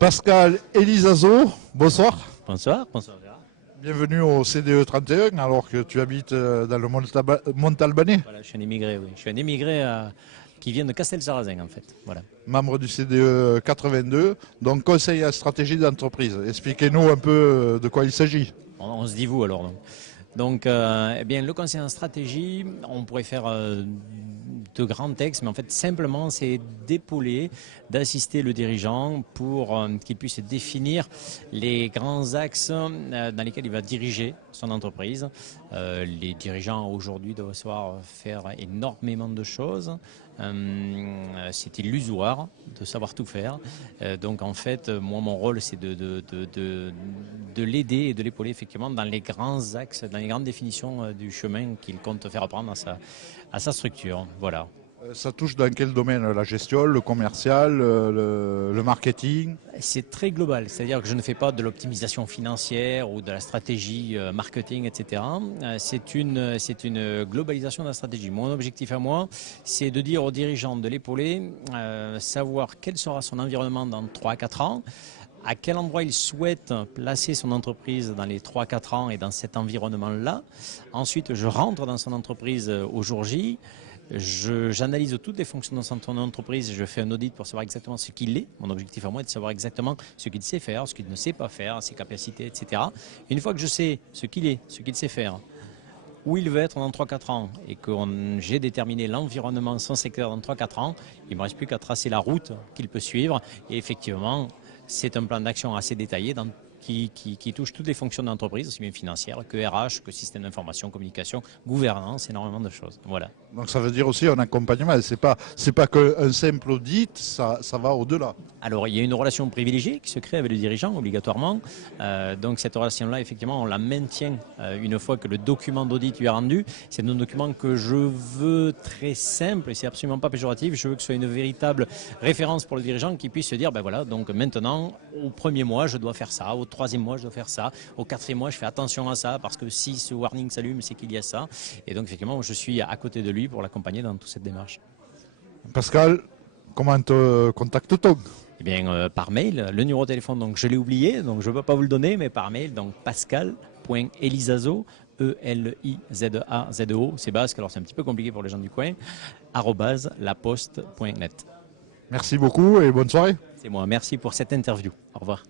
Pascal Elizazo, bonsoir. Bonsoir, bonsoir Gérard. Bienvenue au CDE 31 alors que tu habites dans le Montalbanais. Voilà, je suis un immigré, oui. Je suis un immigré qui vient de Castel-Sarrazin en fait. Voilà. Membre du CDE 82, donc conseil en stratégie d'entreprise. Expliquez-nous un peu de quoi il s'agit. On se dit vous alors donc. Donc, eh bien, le conseil en stratégie, on pourrait faire de grands textes, mais en fait, simplement, c'est d'épauler, d'assister le dirigeant pour qu'il puisse définir les grands axes dans lesquels il va diriger son entreprise. Les dirigeants aujourd'hui doivent savoir faire énormément de choses. C'est illusoire de savoir tout faire. Donc en fait, moi mon rôle c'est de l'aider et de l'épauler effectivement dans les grands axes, dans les grandes définitions du chemin qu'il compte faire apprendre à sa structure. Voilà. Ça touche dans quel domaine? La gestion, le commercial, le marketing? C'est très global, c'est-à-dire que je ne fais pas de l'optimisation financière ou de la stratégie marketing, etc. C'est une globalisation de la stratégie. Mon objectif à moi, c'est de dire aux dirigeants de l'épauler, savoir quel sera son environnement dans 3 à 4 ans, à quel endroit il souhaite placer son entreprise dans les 3-4 ans et dans cet environnement-là. Ensuite, je rentre dans son entreprise au jour J. J'analyse toutes les fonctions de son entreprise, je fais un audit pour savoir exactement ce qu'il est. Mon objectif à moi est de savoir exactement ce qu'il sait faire, ce qu'il ne sait pas faire, ses capacités, etc. Une fois que je sais ce qu'il est, ce qu'il sait faire, où il veut être dans 3-4 ans et que j'ai déterminé l'environnement, son secteur dans 3-4 ans, il ne me reste plus qu'à tracer la route qu'il peut suivre. Et effectivement, c'est un plan d'action assez détaillé qui touche toutes les fonctions de l'entreprise, aussi bien financières que RH, que système d'information, communication, gouvernance, énormément de choses. Voilà. Donc ça veut dire aussi un accompagnement, c'est pas qu'un simple audit, ça va au-delà. Alors il y a une relation privilégiée qui se crée avec le dirigeant obligatoirement. Donc cette relation-là, effectivement, on la maintient une fois que le document d'audit lui est rendu. C'est un document que je veux très simple et c'est absolument pas péjoratif. Je veux que ce soit une véritable référence pour le dirigeant qui puisse se dire, ben voilà, donc maintenant, au premier mois, je dois faire ça, au troisième mois, je dois faire ça, au quatrième mois, je fais attention à ça parce que si ce warning s'allume, c'est qu'il y a ça. Et donc effectivement, je suis à côté de lui pour l'accompagner dans toute cette démarche. Pascal, comment te contacte-t-on? Eh bien, par mail, le numéro de téléphone, donc je l'ai oublié, donc je ne peux pas vous le donner, mais par mail, donc pascal.elizazo, E-L-I-Z-A-Z-O, c'est basque, alors c'est un petit peu compliqué pour les gens du coin, @laposte.net. Merci beaucoup et bonne soirée. C'est moi, merci pour cette interview. Au revoir.